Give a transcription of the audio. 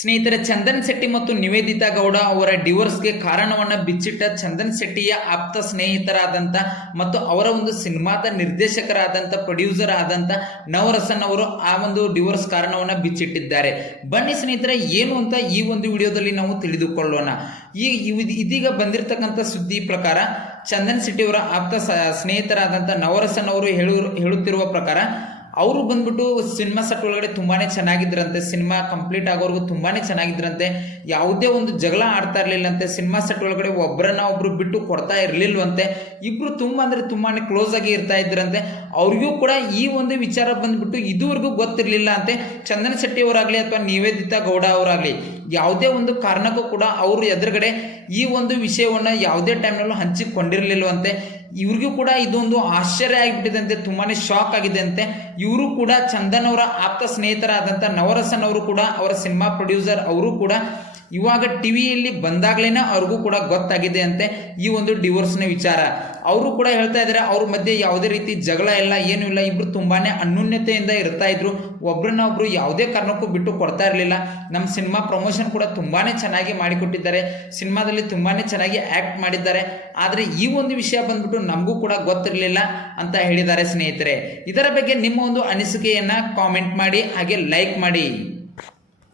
ಸ್ನೇಹಿತರೆ, ಚಂದನ್ ಶೆಟ್ಟಿ ಮತ್ತು ನಿವೇದಿತಾ ಗೌಡ ಅವರ ಡಿವೋರ್ಸ್ಗೆ ಕಾರಣವನ್ನ ಬಿಚ್ಚಿಟ್ಟ ಚಂದನ್ ಶೆಟ್ಟಿಯ ಆಪ್ತ ಸ್ನೇಹಿತರಾದಂಥ ಮತ್ತು ಅವರ ಒಂದು ಸಿನಿಮಾದ ನಿರ್ದೇಶಕರಾದಂಥ ಪ್ರೊಡ್ಯೂಸರ್ ಆದಂಥ ನವರಸನ್ ಅವರು ಆ ಒಂದು ಡಿವೋರ್ಸ್ ಕಾರಣವನ್ನ ಬಿಚ್ಚಿಟ್ಟಿದ್ದಾರೆ. ಬನ್ನಿ ಸ್ನೇಹಿತರೆ, ಏನು ಅಂತ ಈ ಒಂದು ವಿಡಿಯೋದಲ್ಲಿ ನಾವು ತಿಳಿದುಕೊಳ್ಳೋಣ. ಈ ಇದೀಗ ಬಂದಿರತಕ್ಕಂಥ ಸುದ್ದಿ ಪ್ರಕಾರ, ಚಂದನ್ ಶೆಟ್ಟಿ ಅವರ ಆಪ್ತ ಸ್ನೇಹಿತರಾದಂಥ ನವರಸನ್ ಅವರು ಹೇಳು ಹೇಳುತ್ತಿರುವ ಪ್ರಕಾರ ಅವರು ಬಂದ್ಬಿಟ್ಟು ಸಿನಿಮಾ ಸೆಟ್ ಒಳಗಡೆ ತುಂಬಾನೇ ಚೆನ್ನಾಗಿದ್ರಂತೆ ಸಿನಿಮಾ ಕಂಪ್ಲೀಟ್ ಆಗೋರ್ಗು ತುಂಬಾನೇ ಚೆನ್ನಾಗಿದ್ರಂತೆ. ಯಾವುದೇ ಒಂದು ಜಗಳ ಆಡ್ತಾ ಇರಲಿಲ್ಲಂತೆ ಸಿನಿಮಾ ಸೆಟ್ ಒಳಗಡೆ ಒಬ್ಬರನ್ನ ಒಬ್ರು ಬಿಟ್ಟು ಕೊಡ್ತಾ ಇರ್ಲಿಲ್ವಂತೆ. ಇಬ್ರು ತುಂಬಾ ಅಂದ್ರೆ ತುಂಬಾನೇ ಕ್ಲೋಸ್ ಆಗಿ ಇರ್ತಾ ಇದ್ರಂತೆ. ಅವ್ರಿಗೂ ಕೂಡ ಈ ಒಂದು ವಿಚಾರ ಬಂದ್ಬಿಟ್ಟು ಇದುವರೆಗೂ ಗೊತ್ತಿರಲಿಲ್ಲ ಅಂತೆ ಚಂದನ ಶೆಟ್ಟಿ ಅವರಾಗ್ಲಿ ಅಥವಾ ನಿವೇದಿತಾ ಗೌಡ ಅವರಾಗ್ಲಿ, ಯಾವುದೇ ಒಂದು ಕಾರಣಕ್ಕೂ ಕೂಡ ಅವರು ಎದುರುಗಡೆ ಈ ಒಂದು ವಿಷಯವನ್ನ ಯಾವುದೇ ಟೈಮ್ನಲ್ಲೂ ಹಂಚಿಕೊಂಡಿರಲಿಲ್ಲವಂತೆ ಇವ್ರಿಗೂ ಕೂಡ ಇದೊಂದು ಆಶ್ಚರ್ಯ ಆಗಿಬಿಟ್ಟಿದಂತೆ ತುಂಬಾನೇ ಶಾಕ್ ಆಗಿದೆ ಅಂತೆ. ಇವರು ಕೂಡ ಚಂದನ್ ಅವರ ಆಪ್ತ ಸ್ನೇಹಿತರಾದಂಥ ನವರಸನ್ ಅವರು ಕೂಡ ಅವರ ಸಿನಿಮಾ ಪ್ರೊಡ್ಯೂಸರ್ ಅವರು ಕೂಡ ಇವಾಗ ಟಿ ವಿಯಲ್ಲಿ ಬಂದಾಗಲೇ ಅವ್ರಿಗೂ ಕೂಡ ಗೊತ್ತಾಗಿದೆ ಅಂತೆ ಈ ಒಂದು ಡಿವೋರ್ಸ್ನ ವಿಚಾರ. ಅವರು ಕೂಡ ಹೇಳ್ತಾ ಇದ್ದಾರೆ ಅವ್ರ ಮಧ್ಯೆ ಯಾವುದೇ ರೀತಿ ಜಗಳ ಇಲ್ಲ, ಏನೂ ಇಲ್ಲ, ಇಬ್ರು ತುಂಬಾನೇ ಅನ್ಯೂನ್ಯತೆಯಿಂದ ಇರ್ತಾ ಇದ್ರು. ಒಬ್ರನ್ನ ಒಬ್ರು ಯಾವುದೇ ಕಾರಣಕ್ಕೂ ಬಿಟ್ಟು ಕೊಡ್ತಾ ಇರಲಿಲ್ಲ. ನಮ್ಮ ಸಿನಿಮಾ ಪ್ರಮೋಷನ್ ಕೂಡ ತುಂಬಾನೇ ಚೆನ್ನಾಗಿ ಮಾಡಿಕೊಟ್ಟಿದ್ದಾರೆ. ಸಿನಿಮಾದಲ್ಲಿ ತುಂಬಾನೇ ಚೆನ್ನಾಗಿ ಆಕ್ಟ್ ಮಾಡಿದ್ದಾರೆ. ಆದರೆ ಈ ಒಂದು ವಿಷಯ ಬಂದ್ಬಿಟ್ಟು ನಮಗೂ ಕೂಡ ಗೊತ್ತಿರಲಿಲ್ಲ ಅಂತ ಹೇಳಿದ್ದಾರೆ ಸ್ನೇಹಿತರೆ. ಇದರ ಬಗ್ಗೆ ನಿಮ್ಮ ಒಂದು ಅನಿಸಿಕೆಯನ್ನು ಕಾಮೆಂಟ್ ಮಾಡಿ, ಹಾಗೆ ಲೈಕ್ ಮಾಡಿ.